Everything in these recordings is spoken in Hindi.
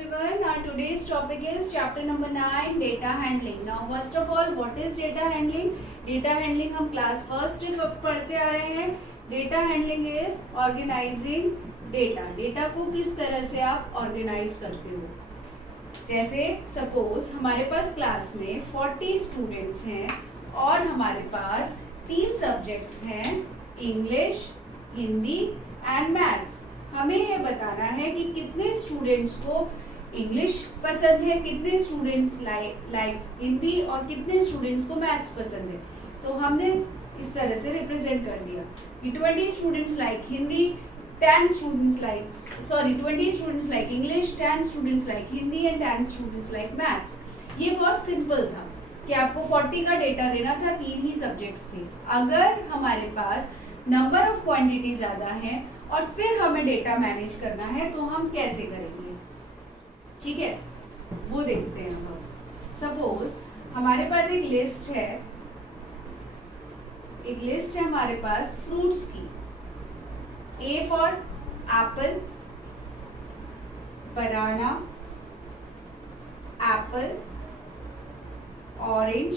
everyone. Our today's topic is chapter number 9, data handling. Now first of all, what is data handling? Data handling हम class first पढ़ते आ रहे हैं. Data handling is organizing data. Data को किस तरह से आप organize करते हो? जैसे suppose हमारे पास क्लास में 40 स्टूडेंट्स हैं और हमारे पास 3 सब्जेक्ट्स हैं, इंग्लिश, हिंदी एंड मैथ्स. हमें ये बताना है कि कितने स्टूडेंट्स को इंग्लिश पसंद है, कितने स्टूडेंट्स लाइक हिंदी और कितने स्टूडेंट्स को मैथ्स पसंद है. तो हमने इस तरह से रिप्रेजेंट कर दिया कि 20 students like Hindi, 20 students like English, 10 students like Hindi and 10 students like maths. ये बहुत सिंपल था कि आपको 40 का डेटा देना था, 3 ही सब्जेक्ट्स थे. अगर हमारे पास नंबर ऑफ क्वांटिटी ज़्यादा है और फिर हमें डेटा मैनेज करना है तो हम कैसे करेंगे, ठीक है, वो देखते हैं हम. सपोज हमारे पास एक लिस्ट है हमारे पास फ्रूट्स की. A for apple, banana, apple, orange,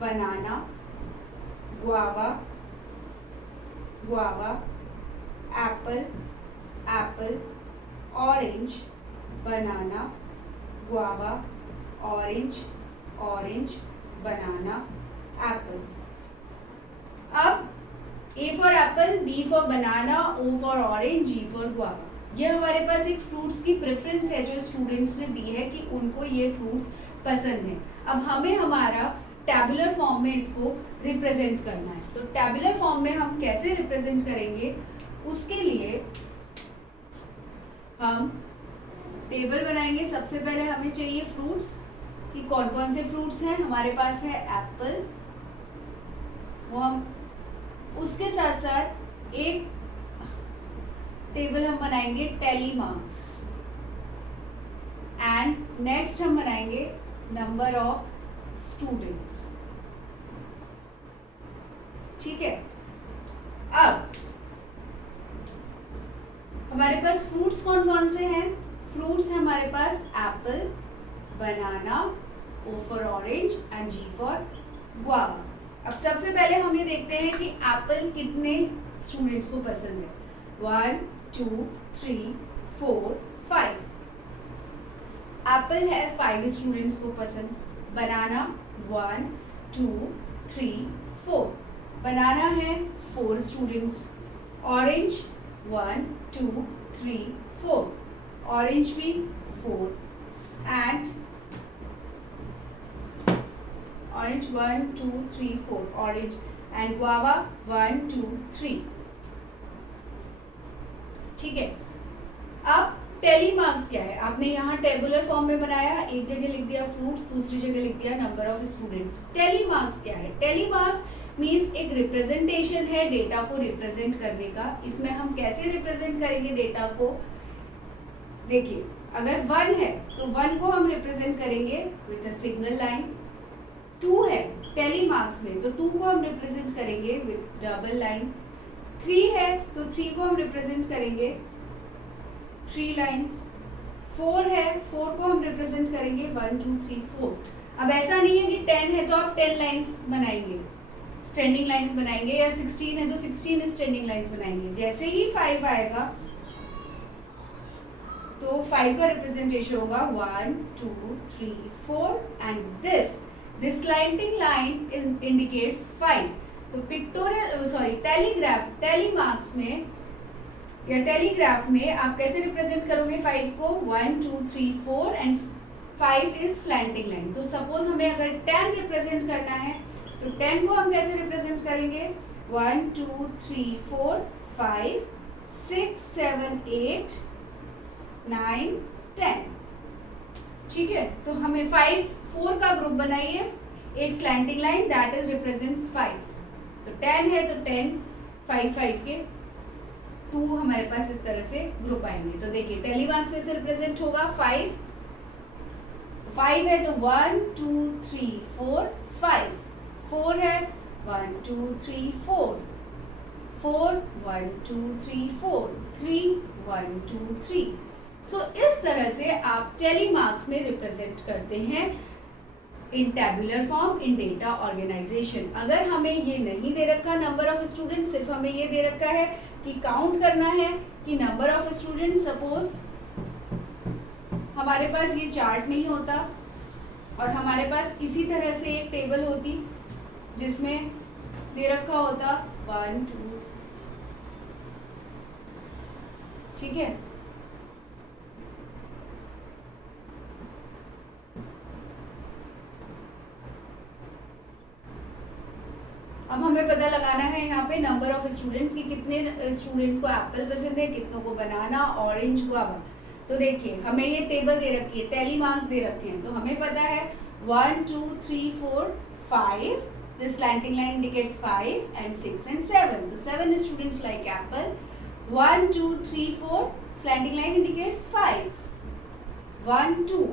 banana, guava, apple, orange, banana, guava, orange, banana, apple. अब A for apple, B for banana, O for orange, G for guava. ये हमारे पास एक फ्रूट्स की प्रेफरेंस है जो स्टूडेंट्स ने दी है कि उनको ये फ्रूट्स पसंद है. अब हमें हमारा टैबुलर फॉर्म में इसको रिप्रेजेंट करना है. तो टैबुलर फॉर्म में हम कैसे रिप्रेजेंट करेंगे, उसके लिए हम टेबल बनाएंगे. सबसे पहले हमें चाहिए फ्रूट्स कि कौन कौन से फ्रूट्स हैं. हमारे पास है एप्पल, वो हम उसके साथ साथ एक टेबल हम बनाएंगे टैली मार्क्स एंड नेक्स्ट हम बनाएंगे नंबर ऑफ स्टूडेंट्स. ठीक है. अब हमारे पास फ्रूट्स कौन कौन से हैं. फ्रूट्स है हमारे पास apple, banana, O for orange and G for guava. अब सबसे पहले हम ये देखते हैं कि एप्पल कितने स्टूडेंट्स को पसंद है. 1 2 3 4 5. एप्पल है 5 स्टूडेंट्स को पसंद. बनाना 1 2 3 4. बनाना है 4 स्टूडेंट्स. ऑरेंज 1 2 3 4. ऑरेंज भी 4 and orange 1 2 3 4 orange and guava 1 2 3. ठीक है. अब टेली मार्क्स क्या है, आपने यहाँ टेबुलर फॉर्म में बनाया, एक जगह लिख दिया फ्रूट्स, दूसरी जगह लिख दिया number of students. Tally marks क्या है. टेली मार्क्स मीन्स एक रिप्रेजेंटेशन है डेटा को रिप्रेजेंट करने का. इसमें हम कैसे रिप्रेजेंट करेंगे डेटा को, देखिए अगर 1 है तो 1 को हम रिप्रेजेंट करेंगे विथ अ सिंगल लाइन. 2 है टेली मार्क्स में तो 2 को हम रिप्रेजेंट करेंगे विथ डबल लाइन. 3 है तो 3 को हम रिप्रेजेंट करेंगे 3 लाइन्स. 4 है 4 को हम रिप्रेजेंट करेंगे 1 2 3 4. अब ऐसा नहीं है कि 10 है तो आप 10 लाइन्स बनाएंगे, स्टैंडिंग लाइन्स बनाएंगे, या 16 है तो 16 स्टैंडिंग लाइन्स बनाएंगे. जैसे ही 5 आएगा तो 5 का रिप्रेजेंटेशन होगा 1 2 3 4 and this slanting line indicates 5. तो पिक्टोरियल टेली मार्क्स में या टेलीग्राफ में आप कैसे रिप्रेजेंट करोगे 5 को. 1 2 3 4 एंड 5 इज स्लैंटिंग लाइन. तो सपोज हमें अगर 10 रिप्रेजेंट करना है तो 10 को हम कैसे रिप्रेजेंट करेंगे 1 2 3 4 5 6 7 8 9 10. ठीक है. तो हमें 4 का ग्रुप बनाइए, एक slanting line that is represents 5. तो 10 है तो 10 5 5 के 2 हमारे पास इस तरह से ग्रुप आएंगे. तो देखिए टेली मार्क्स से रिप्रेजेंट होगा 5. 5 है तो 1 2 3 4 5. 4 है 1 2 3 4. 4 1 2 3 4. 3 1 2 3. सो इस तरह से आप टेली मार्क्स में रिप्रेजेंट करते हैं in tabular form in data organisation. अगर हमें ये नहीं दे रखा नंबर ऑफ स्टूडेंट, सिर्फ हमें ये दे रखा है कि काउंट करना है कि नंबर ऑफ स्टूडेंट, सपोज हमारे पास ये चार्ट नहीं होता और हमारे पास इसी तरह से एक टेबल होती जिसमें दे रखा होता 1 2, ठीक है। अब हमें पता लगाना है यहाँ पे नंबर ऑफ स्टूडेंट्स की, कितने स्टूडेंट्स को एप्पल पसंद है, कितनों को बनाना, ऑरेंज, गुआवा। तो देखिए हमें ये टेबल दे रखी है, टेली मार्क्स दे रखे हैं, तो हमें पता है 1 2 3 4 5, the slanting line indicates 5 and 6 and 7, so 7 students like apple. 1 2 3 4, slanting line indicates 5, 1 2,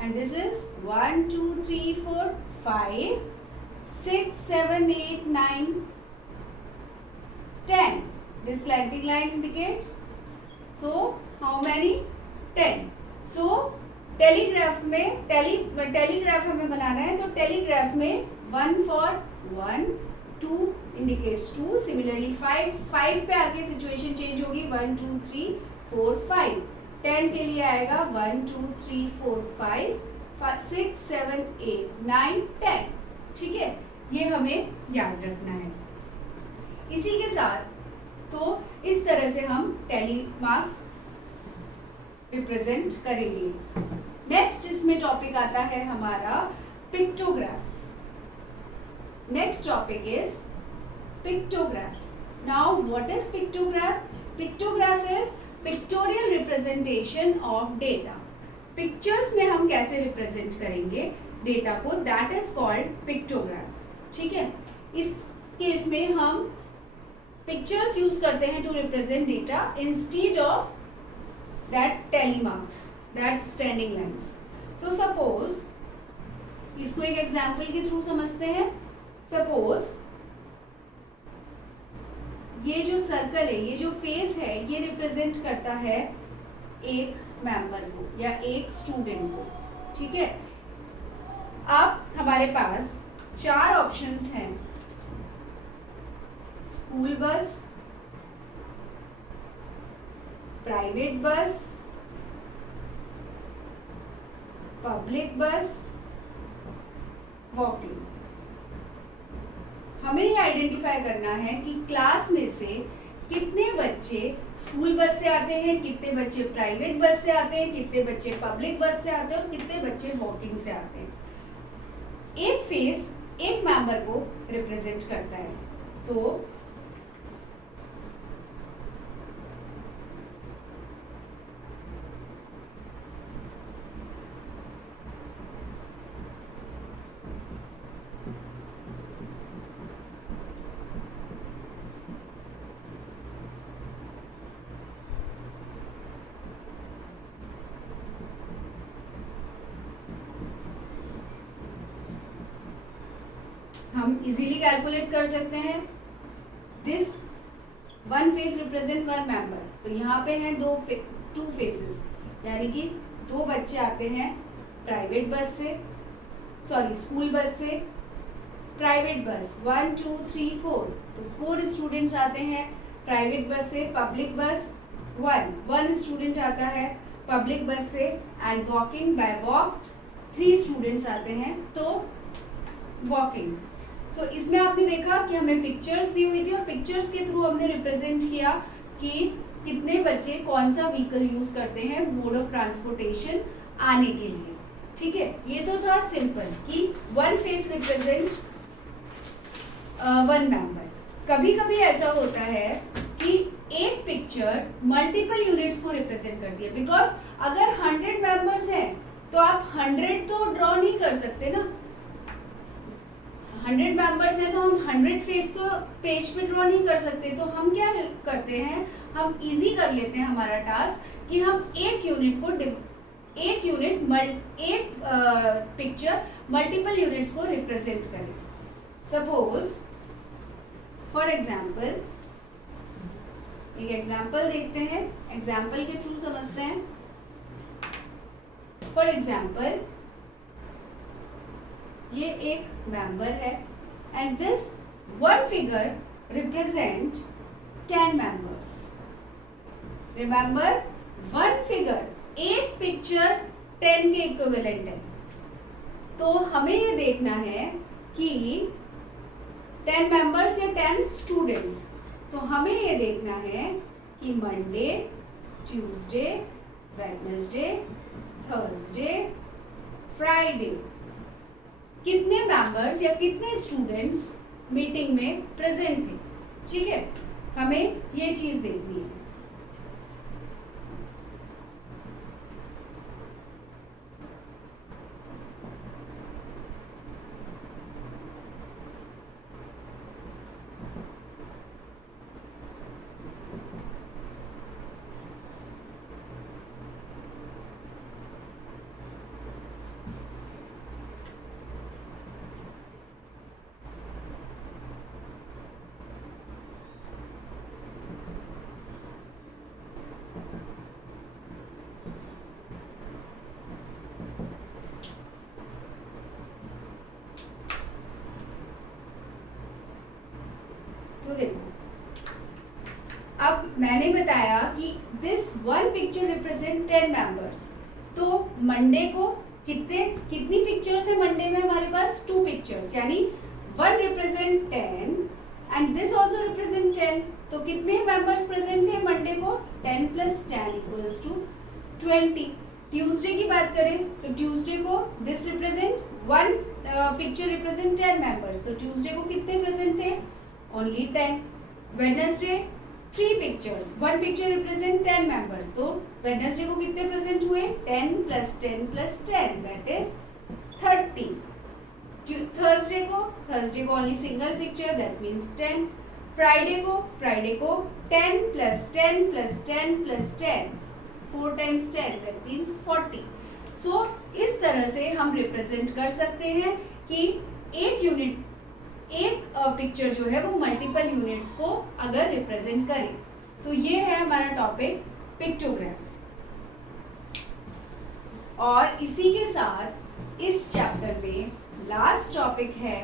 and this is 1 2 3 4 5 6 7 8 9 10, this slanting line indicates, so how many, 10. so telegraph में टेलीग्राफ हमें बनाना है, तो टेलीग्राफ में 1 for 1, 2 indicates 2, सिमिलरली 5 पे आके सिचुएशन चेंज होगी, 1 2 3 4 5, 10 के लिए आएगा 1 2 3 4 5 6 7 8 9 10, ठीक है। ये हमें याद रखना है। इसी के साथ तो इस तरह से हम टेली मार्क्स रिप्रेजेंट करेंगे। नेक्स्ट इसमें टॉपिक आता है हमारा pictograph. Next topic is pictograph. Now what is pictograph? Pictograph is pictorial representation of data. Pictures में हम कैसे रिप्रेजेंट करेंगे डेटा को, दैट इज कॉल्ड पिक्टोग्राफ, ठीक है। इस केस में हम पिक्चर्स यूज करते हैं to represent data instead of that tally marks, that standing lines. So suppose इसको एक एग्जाम्पल के थ्रू समझते हैं। सपोज ये जो सर्कल है, ये जो फेस है, ये रिप्रेजेंट करता है एक मेंबर को या एक स्टूडेंट को, ठीक है। अब हमारे पास 4 ऑप्शंस हैं, school bus, private bus, public बस, वॉकिंग। हमें ये आइडेंटिफाई करना है कि क्लास में से कितने बच्चे स्कूल बस से आते हैं, कितने बच्चे प्राइवेट बस से आते हैं, कितने बच्चे पब्लिक बस से आते हैं और कितने बच्चे वॉकिंग से आते हैं। एक फेस एक मेंबर को रिप्रेजेंट करता है, तो हम इजीली कैलकुलेट कर सकते हैं। This one face represent one member, तो यहाँ पे हैं 2 फेसेस, यानी कि 2 बच्चे आते हैं प्राइवेट बस से, सॉरी स्कूल बस से, प्राइवेट बस 1 2 3 4, तो 4 स्टूडेंट्स आते हैं प्राइवेट बस से। पब्लिक बस 1 स्टूडेंट आता है पब्लिक बस से, and walking by walk 3 students आते हैं, तो वॉकिंग। सो इसमें आपने देखा कि हमें पिक्चर्स दी हुई थी और पिक्चर्स के थ्रू हमने रिप्रेजेंट किया कि कितने बच्चे कौन सा व्हीकल यूज करते हैं मोड ऑफ ट्रांसपोर्टेशन आने के लिए, ठीक है। ये तो था सिंपल कि 1 फेस रिप्रेजेंट 1 मेंबर। कभी कभी ऐसा होता है कि एक पिक्चर मल्टीपल यूनिट्स को रिप्रेजेंट करती है, बिकॉज अगर 100 मेंबर्स हैं तो आप 100 तो ड्रॉ नहीं कर सकते ना। 100 मेंबर्स हैं तो हम 100 फेस तो पेज पे ड्रॉ नहीं कर सकते, तो हम क्या करते हैं, हम इजी कर लेते हैं हमारा टास्क कि हम एक पिक्चर मल्टीपल यूनिट्स को रिप्रेजेंट करें। सपोज फॉर एग्जाम्पल एक एग्जाम्पल देखते हैं, एग्जाम्पल के थ्रू समझते हैं। फॉर एग्जाम्पल ये एक मेंबर है and this one figure represent 10 members. Remember, one figure, एक पिक्चर 10 के इक्विवेलेंट है. तो हमें ये देखना है कि 10 मेंबर्स या 10 स्टूडेंट्स. तो हमें ये देखना है कि Monday, Tuesday, Wednesday, Thursday, Friday कितने मेंबर्स या कितने स्टूडेंट्स मीटिंग में प्रेजेंट थे. ठीक है, हमें ये चीज देखनी है. तो देखो, अब मैंने बताया कि this one picture represent 10 members. तो मंडे को कितनी पिक्चर्स है मंडे में हमारे पास? 2 पिक्चर्स, यानी one represent 10 and this also represent 10. तो कितने मेंबर्स प्रेजेंट थे मंडे को? 10 + 10 = 20. ट्यूसडे की बात करें तो ट्यूसडे को this represent one picture represent 10 members. तो ट्यूसडे को कितने प्रेजेंट थे? Only 10. Wednesday 3 pictures. One picture represent 10 members. तो Wednesday को कितने प्रेजेंट हुए? 10 + 10 + 10 that is 30. Thursday को only single picture that means 10. Friday को 10 + 10 + 10 + 10 4 times 10 that means 40. So इस तरह से हम रिप्रेजेंट कर सकते हैं कि एक पिक्चर जो है वो मल्टीपल यूनिट्स को अगर रिप्रेजेंट करे. तो ये है हमारा टॉपिक पिक्टोग्राफ. और इसी के साथ इस चैप्टर में लास्ट टॉपिक है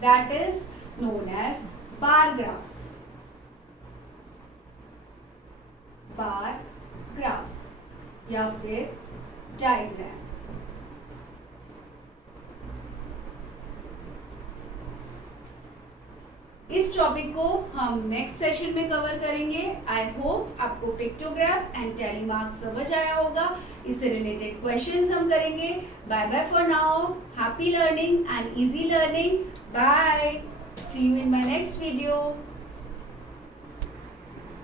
that is known as bar graph. Bar graph या फिर डायग्राम. इस टॉपिक को हम नेक्स्ट सेशन में कवर करेंगे. आई होप आपको पिक्टोग्राफ एंड टैली मार्क समझ आया होगा. इससे रिलेटेड क्वेश्चंस हम करेंगे. Bye bye for now. Happy learning and easy learning. Bye. See you in my next video.